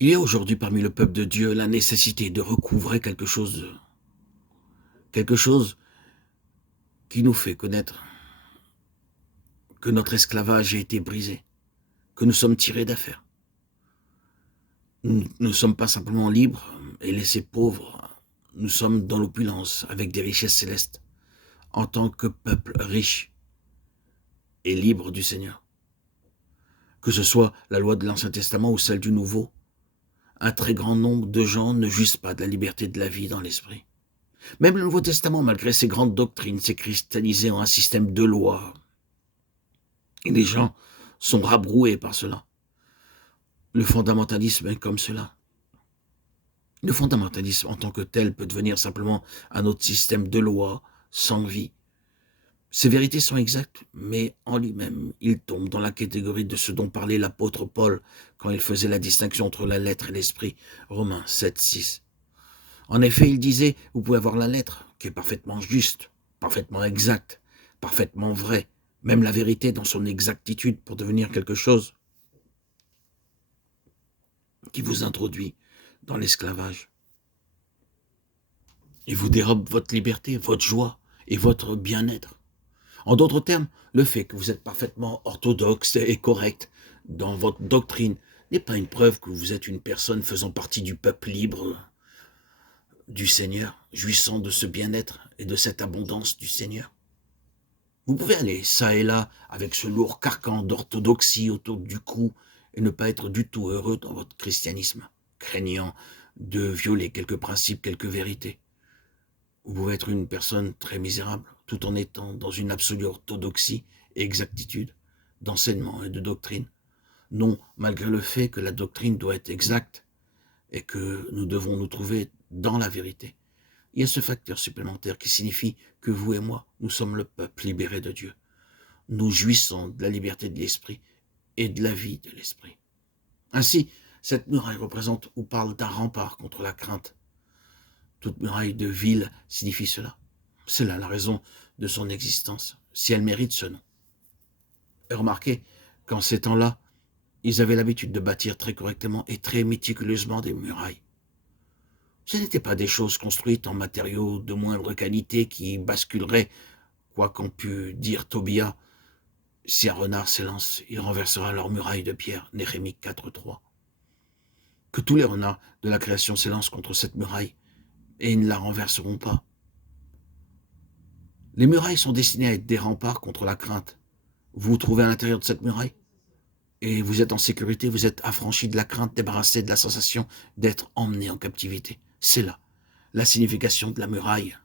Il y a aujourd'hui parmi le peuple de Dieu la nécessité de recouvrer quelque chose qui nous fait connaître que notre esclavage a été brisé, que nous sommes tirés d'affaire. Nous ne sommes pas simplement libres et laissés pauvres, nous sommes dans l'opulence avec des richesses célestes en tant que peuple riche et libre du Seigneur. Que ce soit la loi de l'Ancien Testament ou celle du Nouveau, un très grand nombre de gens ne jouissent pas de la liberté de la vie dans l'esprit. Même le Nouveau Testament, malgré ses grandes doctrines, s'est cristallisé en un système de loi. Et les gens sont rabroués par cela. Le fondamentalisme est comme cela. Le fondamentalisme en tant que tel peut devenir simplement un autre système de loi sans vie. Ces vérités sont exactes, mais en lui-même, il tombe dans la catégorie de ce dont parlait l'apôtre Paul quand il faisait la distinction entre la lettre et l'esprit. Romains 7, 6. En effet, il disait, vous pouvez avoir la lettre, qui est parfaitement juste, parfaitement exacte, parfaitement vraie, même la vérité dans son exactitude pour devenir quelque chose qui vous introduit dans l'esclavage. Et vous dérobe votre liberté, votre joie et votre bien-être. En d'autres termes, le fait que vous êtes parfaitement orthodoxe et correct dans votre doctrine n'est pas une preuve que vous êtes une personne faisant partie du peuple libre du Seigneur, jouissant de ce bien-être et de cette abondance du Seigneur. Vous pouvez aller ça et là avec ce lourd carcan d'orthodoxie autour du cou et ne pas être du tout heureux dans votre christianisme, craignant de violer quelques principes, quelques vérités. Vous pouvez être une personne très misérable tout en étant dans une absolue orthodoxie et exactitude d'enseignement et de doctrine. Non, malgré le fait que la doctrine doit être exacte et que nous devons nous trouver dans la vérité. Il y a ce facteur supplémentaire qui signifie que vous et moi, nous sommes le peuple libéré de Dieu. Nous jouissons de la liberté de l'esprit et de la vie de l'esprit. Ainsi, cette muraille représente ou parle d'un rempart contre la crainte. Toute muraille de ville signifie cela. C'est là la raison de son existence, si elle mérite ce nom. Et remarquez qu'en ces temps-là, ils avaient l'habitude de bâtir très correctement et très méticuleusement des murailles. Ce n'étaient pas des choses construites en matériaux de moindre qualité qui basculeraient, quoi qu'en pût dire Tobia. Si un renard s'élance, il renversera leur muraille de pierre. Néhémie 4.3. Que tous les renards de la création s'élancent contre cette muraille et ils ne la renverseront pas. Les murailles sont destinées à être des remparts contre la crainte. Vous vous trouvez à l'intérieur de cette muraille et vous êtes en sécurité, vous êtes affranchi de la crainte, débarrassé de la sensation d'être emmené en captivité. C'est là la signification de la muraille.